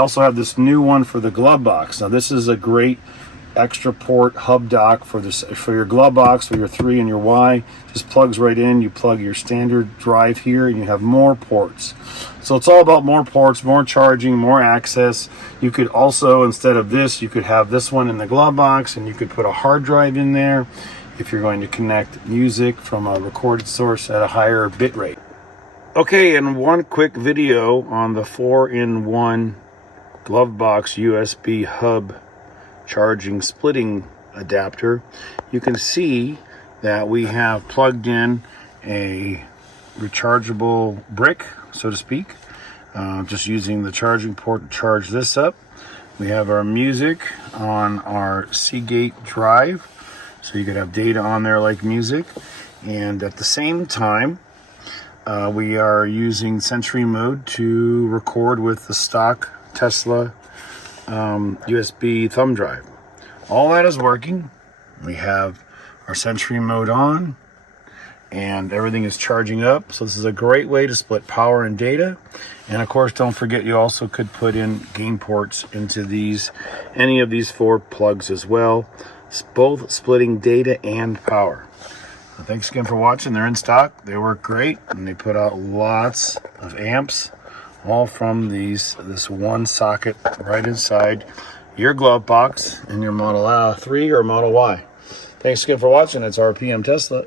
also have this new one for the glove box. Now this is a great extra port hub dock for this, for your glove box, for your 3 and your Y. Just plugs right in. You plug your standard drive here and you have more ports. So it's all about more ports, more charging, more access. You could also, instead of this, you could have this one in the glove box, and you could put a hard drive in there if you're going to connect music from a recorded source at a higher bit rate. Okay, and one quick video on the 4-in-1 glove box USB hub charging splitting adapter. You can see that we have plugged in a rechargeable brick, so to speak, just using the charging port to charge this up. We have our music on our Seagate drive, so you could have data on there like music, and at the same time we are using Sentry mode to record with the stock Tesla USB thumb drive. All that is working. We have our Sentry mode on and everything is charging up. So this is a great way to split power and data. And of course, don't forget, you also could put in gain ports into these, any of these 4 plugs as well, both splitting data and power. So thanks again for watching. They're in stock. They work great, and they put out lots of amps, all from this one socket right inside your glove box in your Model 3 or Model Y. Thanks again for watching. It's RPM Tesla.